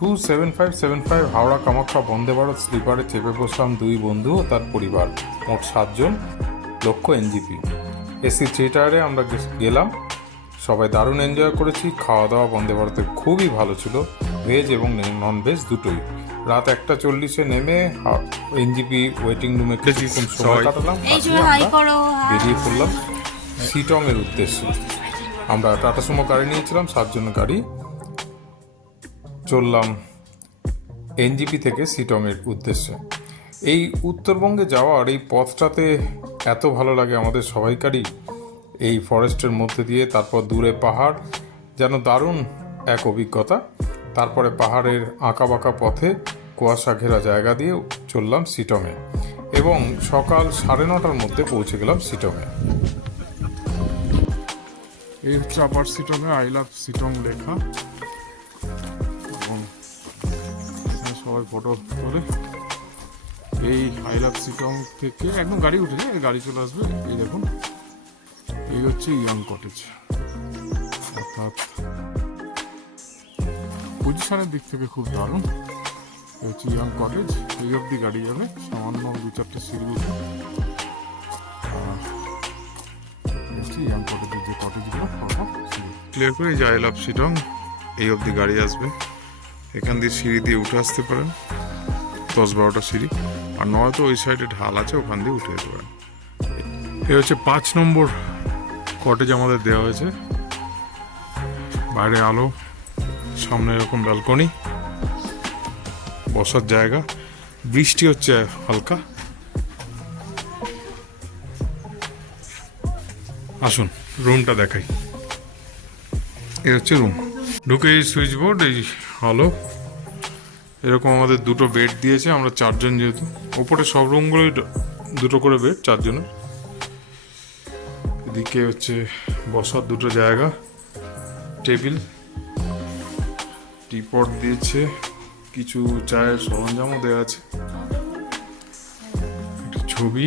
27575 হাওড়া কামাখ্যা বন্দে ভারত স্লিপারে চেপে বসলাম দুই বন্ধু ও তার পরিবার, মোট 7 জন, লক্ষ্য এনজিপি। এসি থ্রি টায়ারে আমরা গেলাম। সবাই দারুণ এনজয় করেছি। খাওয়া দাওয়া বন্দে ভারতে খুবই ভালো ছিল, ভেজ এবং নন ভেজ দুটোই। রাত 1:40 নেমে এনজিপি ওয়েটিং রুমে কিছুক্ষণ সময় কাটালাম। বেরিয়ে পড়লাম শিটংয়ের উদ্দেশ্যে। আমরা টাটা সুমো গাড়ি নিয়েছিলাম, 7 জনের গাড়ি। চললাম এনজিপি থেকে শিটংয়ের উদ্দেশ্যে। এই উত্তরবঙ্গে যাওয়ার এই পথটাতে এত ভালো লাগে আমাদের সবাইকারই, এই ফরেস্টের মধ্যে দিয়ে, তারপর দূরে পাহাড়, যেন দারুণ এক অভিজ্ঞতা। তারপরে পাহাড়ের আঁকাবাঁকা পথে কুয়াশা ঘেরা জায়গা দিয়ে চললাম শিটংয়ে এবং সকাল 9:30টার মধ্যে পৌঁছে গেলাম শিটংয়ে। এই হচ্ছে আপার শিটংয়ে আই লাভ শিটং লেখা, এবং সবাই ফটো তোলে। এই আই লাভ শিটং থেকে একদম গাড়ি উঠে যায়, গাড়ি চলে আসবে। এই দেখুন, এই হচ্ছে ইয়াং কটেজ, অর্থাৎ পজিশনের দিক থেকে খুব দারুণ। এই হচ্ছে ইয়াং কটেজ, এই অব্দি গাড়ি যাবে, সামান্য 2-4টে সিঁড়ি উঠে। ইয়াং কটেজের যে কটেজগুলো ক্লিয়ার করে যে আই লাভ শিটং, এই অবধি গাড়ি আসবে। এখান দিয়ে সিঁড়ি দিয়ে উঠে আসতে পারেন, 10-12টা সিঁড়ি, আর নয়তো ওই সাইডে ঢাল আছে, ওখান দিয়ে উঠে যেতে পারেন। এই হচ্ছে 5 নম্বর কটেজ আমাদের দেওয়া হয়েছে। বাইরে আলো, সামনে এরকম ব্যালকনি, বসার জায়গা, বৃষ্টি হচ্ছে হালকা। আসুন রুমটা দেখাই। এই হচ্ছে রুম। ঢুকে এই সুইচ বোর্ড, এই হলো এরকম আমাদের 2টো বেড দিয়েছে। আমরা 4 জন যেহেতু, ওপরে সব রুমগুলোই 2টো করে বেড 4 জনের। এদিকে হচ্ছে বসার 2টো জায়গা, টেবিল, টিপট দিয়েছে, কিছু চায়ের সরঞ্জামও দেওয়া আছে, একটা ছবি।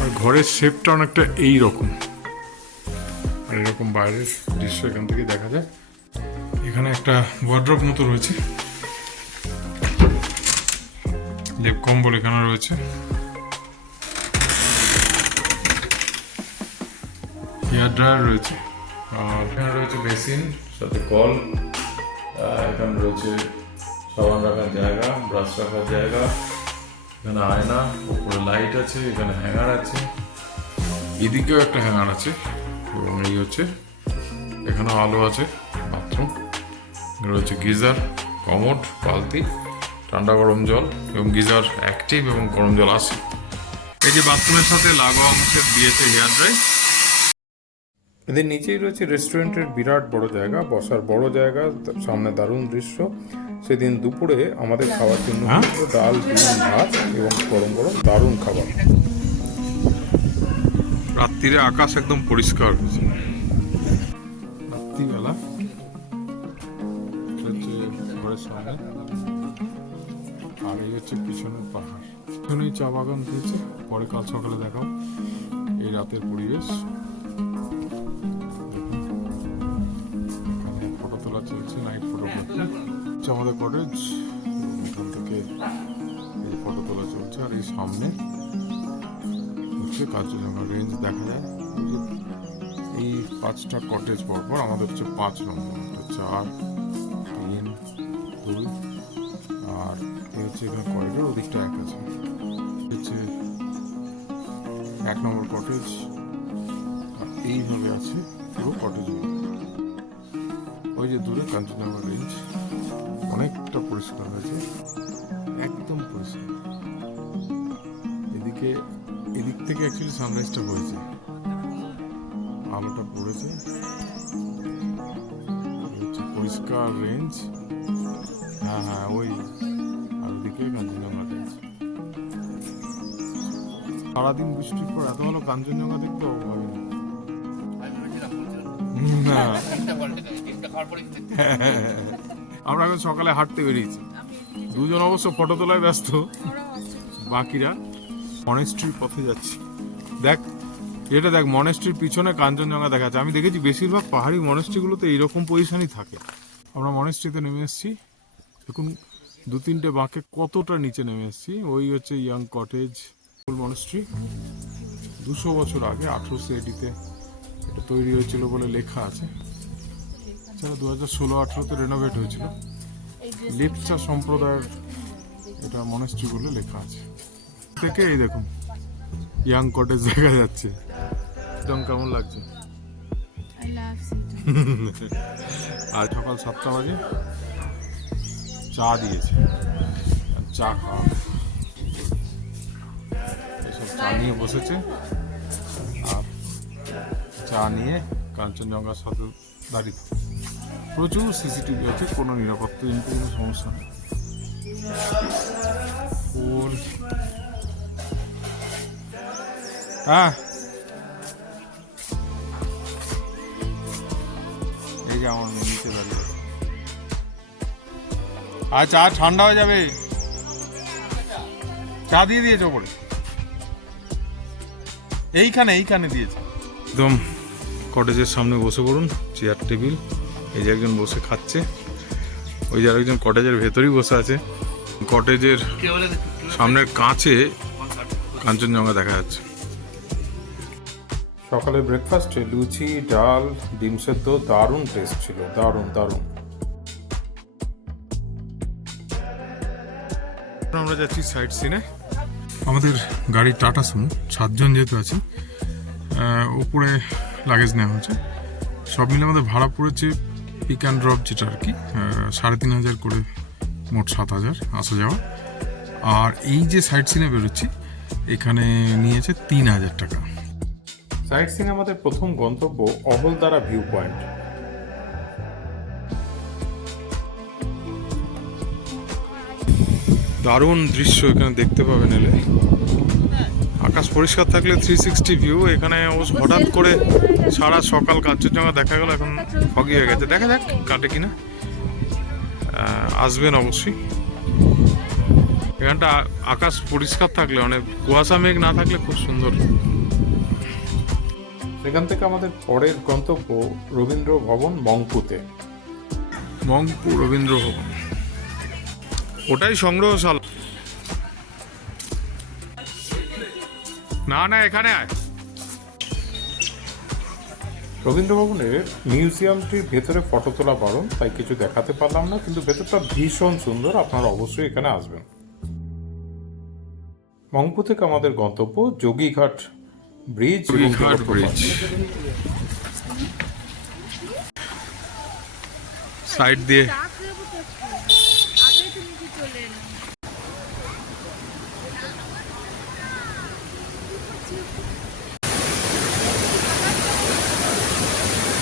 আর ঘরের শেপটা অনেকটা এইরকম, এরকম বাইরের দৃশ্য এখান থেকে দেখা যায়। এখানে একটা ওয়ার্ড্রপ মতো রয়েছে, লেপ কম্বল এখানে রয়েছে, হেয়ার ড্রায়ার রয়েছে, আর এখানে রয়েছে বেসিন, সাথে কল। এখানে রয়েছে সাবান রাখার জায়গা, ব্রাশ রাখার জায়গা, এখানে আয়না, উপরে লাইট আছে, এখানে হ্যাঙ্গার আছে, এদিকেও একটা হ্যাঙ্গার আছে, এবং এই হচ্ছে এখানে আলো আছে। বাথরুম রয়েছে, গিজার, কমোড, বালতি, ঠান্ডা গরম জল, এবং গিজার অ্যাক্টিভ এবং গরম জল আসে। এই যে বাথরুমের সাথে লাগোয়া অংশে দিয়েছে হেয়ার ড্রাই। এদের নিচেই রয়েছে রেস্টুরেন্টের বিরাট বড় জায়গা, বসার বড় জায়গা, সামনে দারুণ দৃশ্য। সেদিন দুপুরে আমাদের খাওয়ার জন্য ডাল, ডিম, ভাত এবং গরম গরম দারুণ খাবার। রাত্রিরে আকাশ একদম পরিষ্কার হয়েছে। রাত্রিবেলা হচ্ছে ঘরের সামনে, আর এই হচ্ছে পিছনের পাহাড়, পিছনেই চা বাগান দিয়েছে। পরে কাল সকালে দেখাও এই রাতের পরিবেশ। এখানে ফটো তোলা চলছে, নাইট ফটোগ্রাফি হচ্ছে আমাদের কটেজ। এখান থেকে ফটো তোলা চলছে, আর এই সামনে হচ্ছে কাঞ্চনজঙ্ঘা রেঞ্জ দেখা যায়। এই 5টা কটেজ পরপর আমাদের হচ্ছে 5 নম্বর, 4, 3, 2, আর এই হচ্ছে এখানে করিডোর, ওদিকটা 1 আছে। হচ্ছে 1 নম্বর কটেজ, আর এইভাবে আছে পুরো কটেজ। ওই যে দূরে কাঞ্চনজঙ্ঘা রেঞ্জ, অনেকটা পরিষ্কার হয়েছে, একদম পরিষ্কার। এদিক থেকে অ্যাকচুয়ালি সানরাইজটা হয়েছে, আলোটা পড়েছে, পরিষ্কার রেঞ্জ। হ্যাঁ ওই, আর ওদিকে কাঞ্চনজঙ্ঘা রেঞ্জ। সারাদিন বৃষ্টির পর এত ভালো কাঞ্চনজঙ্ঘা দেখতে ভাবিনি। আমরা এখন সকালে হাঁটতে বেরিয়েছি, 2 জন অবশ্য ফটো তোলায় ব্যস্ত, বাকিরা মনেস্ট্রির পথে যাচ্ছি। দেখ এটা, দেখ মনেস্ট্রির পিছনে কাঞ্চনজঙ্ঘা দেখা যাচ্ছে। আমি দেখেছি বেশিরভাগ পাহাড়ি মনেস্ট্রিগুলোতে এইরকম পজিশনই থাকে। আমরা মনেস্ট্রিতে নেমে এসেছি, দেখুন 2-3টে বাঁকে কতটা নিচে নেমে এসেছি। ওই হচ্ছে ইয়াং কটেজ মনস্ট্রি। 200 বছর আগে 1880-তে এটা তৈরি হয়েছিল বলে লেখা আছে। এছাড়া 2016-18-তে রেনোভেট হয়েছিল। লিপচা সম্প্রদায়ের এটা মনস্ট্রি বলে লেখা আছে। থেকে এই দেখুন ইয়াং কটেজ দেখা যাচ্ছে। একদম কেমন লাগছে? আর সকাল 7টা বাজে চা দিয়েছে, চা খাওয়া। এসব চা নিয়ে বসেছে আর চা নিয়ে কাঞ্চনজঙ্ঘার সাথে দাঁড়িয়ে। প্রচুর সিসিটিভি আছে, কোনো নিরাপত্তাজনিত কোনো সমস্যা নেই। ফুল, হ্যাঁ এই যে আমার নিচে দাঁড়িয়ে। আর চা ঠান্ডা হয়ে যাবে, চা দিয়ে দিয়েছে ওপরে, এইখানে দিয়েছে। একদম কটেজের সামনে বসে পড়ুন, চেয়ার টেবিল। এই যে একজন বসে খাচ্ছে, ওই যে আরেকজন কটেজের ভেতরেই বসে আছে। কটেজের সামনের কাঁচে কাঞ্চনজঙ্ঘা দেখা যাচ্ছে। সকালে ব্রেকফাস্টে লুচি, ডাল, ডিম সেদ্ধ, দারুণ টেস্ট ছিল, দারুণ দারুণ। আমরা যাচ্ছি সাইড সিনে। আমাদের গাড়ি টাটা সুমো, 7 জন যেহেতু আছি, উপরে লাগেজ নেওয়া হয়েছে। সব মিলে আমাদের ভাড়া পড়েছে পিক অ্যান্ড ড্রপ, যেটা আর কি 3,500 করে, মোট 7,000 আসা যাওয়া। আর এই যে সাইড সিনে বেরোচ্ছি এখানে নিয়েছে 3,000 টাকা। সাইট সিন আমাদের প্রথম গন্তব্য অহলদারা ভিউ পয়েন্ট। দারুণ দৃশ্য এখানে দেখতে পাবেন এলে। আকাশ পরিষ্কার থাকলে 360 ভিউ। এখানে হঠাৎ করে সারা সকাল কাঞ্চনজঙ্ঘা দেখা গেল, এখন ফগি হয়ে গেছে। দেখা যাক কাটে কিনা। আসবেন অবশ্যই। এখানটা আকাশ পরিষ্কার থাকলে, মানে কুয়াশা মেঘ না থাকলে খুব সুন্দর। সেখান থেকে আমাদের পরের গন্তব্য রবীন্দ্র ভবন মংপুতে। মংপু রবীন্দ্র ভবন, ওটাই সংগ্রহশালা। না এখানে আয়। রবীন্দ্র ভবনের মিউজিয়ামটির ভেতরে ফটো তোলা বারণ, তাই কিছু দেখাতে পারলাম না, কিন্তু ভেতরটা ভীষণ সুন্দর, আপনারা অবশ্যই এখানে আসবেন। মংপু থেকে আমাদের গন্তব্য যোগীঘাট ব্রিজ। সাইড দিয়ে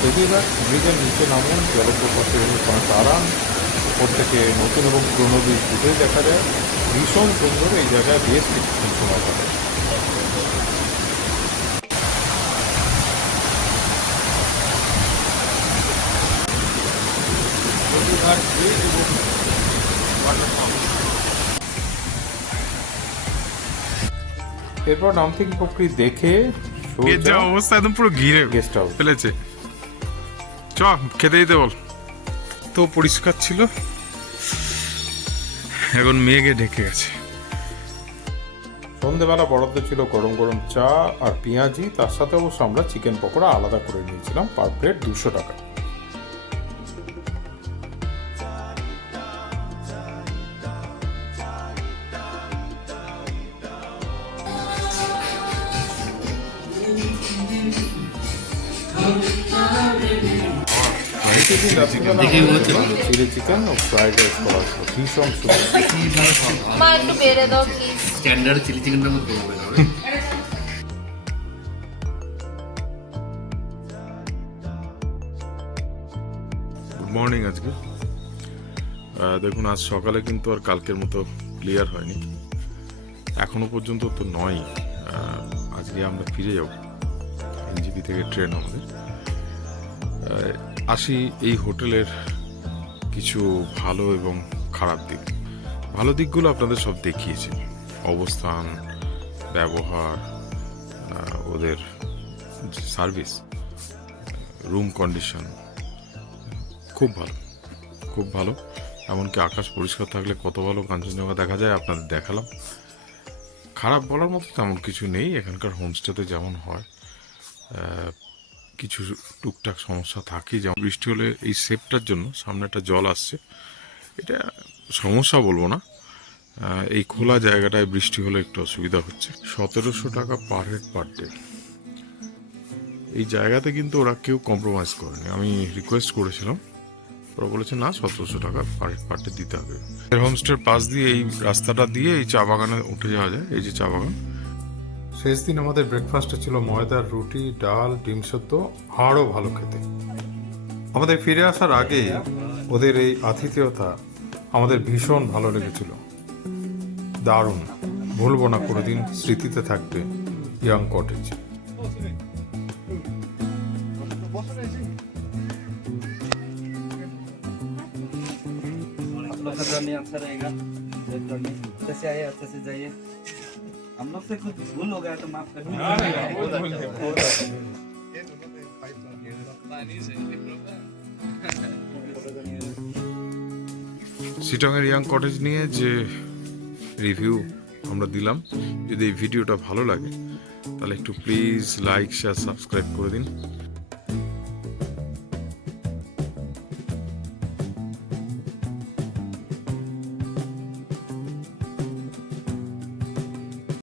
যোগীঘাট ব্রিজের নিচে নামুন, জলপ্রপাতের ওখানে দাঁড়ান। উপর থেকে নতুন এবং পুরনো ব্রিজ দুটোই দেখা যায়। ভীষণ সুন্দর, এই জায়গায় বেশ কিছুক্ষণ সময় কাটে। এরপর নামথিং পুকুরি দেখে যা অবস্থা, একদম পুরো ঘিরে গেস্ট হাউস ফেলেছে। চ খেতে দিতে বল। তো পরিষ্কার ছিল, এখন মেঘে ঢেকে গেছে। সন্ধেবেলা বরাদ্দ ছিল গরম গরম চা আর পেঁয়াজি, তার সাথে অবশ্য আমরা চিকেন পকোড়া আলাদা করে নিয়েছিলাম, পার প্লেট 200 টাকা। চিলি চিকেন ও ফ্রাইড রাইস করা ছিল, ভীষণ সুন্দর। মা একটু বেড়ে দাও প্লিজ। স্ট্যান্ডার্ড চিলি চিকেনটার মধ্যে হবে না। Good morning. আজকে দেখুন, আজ সকালে কিন্তু আর কালকের মতো ক্লিয়ার হয়নি, এখনো পর্যন্ত তো নয়। আজকে আমরা ফিরে যাব, এনজিপি থেকে ট্রেন আমাদের। আসি এই হোটেলের কিছু ভালো এবং খারাপ দিক। ভালো দিকগুলো আপনাদের সব দেখিয়েছি, অবস্থান, ব্যবহার, ওদের সার্ভিস, রুম কন্ডিশন খুব ভালো, খুব ভালো। এমনকি আকাশ পরিষ্কার থাকলে কত ভালো কাঞ্চনজঙ্ঘা দেখা যায় আপনাদের দেখালাম। খারাপ বলার মতো তেমন কিছু নেই, এখানকার হোমস্টেতে যেমন হয় কিছু টুকটাক সমস্যা থাকে, যেমন বৃষ্টি হলে এই সেপটার জন্য সামনে একটা জল আসছে, এটা সমস্যা বলবো না, এই খোলা জায়গাটায় বৃষ্টি হলে একটু অসুবিধা হচ্ছে। 1700 টাকা পার হেড পার ডে। এই জায়গাতে কিন্তু ওরা কেউ কম্প্রোমাইজ করেনি, আমি রিকোয়েস্ট করেছিলাম, ওরা বলেছে না 1700 টাকা পার হেড পার ডে দিতে হবে। হোমস্টের পাশ দিয়ে এই রাস্তাটা দিয়ে এই চা বাগানে উঠে যাওয়া যায়, এই যে চা বাগান। শেষ দিন আমাদের ব্রেকফাস্টে ছিল ময়দার রুটি, ডাল, ডিম সেদ্ধ, আরও ভালো খেতে। আমাদের ফিরে আসার আগে ওদের এই আতিথেয়তা আমাদের ভীষণ ভালো লেগেছিল, দারুণ, ভুলবো না কোনোদিন, স্মৃতিতে থাকবে ইয়াং কটেজ। आप लोग का जर्नी अच्छा रहेगा, जर्नी अच्छे से आइए, अच्छे से जाइए। हम लोग से कुछ भूल हो गया तो माफ कर শিটংয়ের ইয়াং কটেজ নিয়ে যে রিভিউ আমরা দিলাম, যদি এই ভিডিওটা ভালো লাগে তাহলে একটু প্লিজ লাইক, শেয়ার, সাবস্ক্রাইব করে দিন।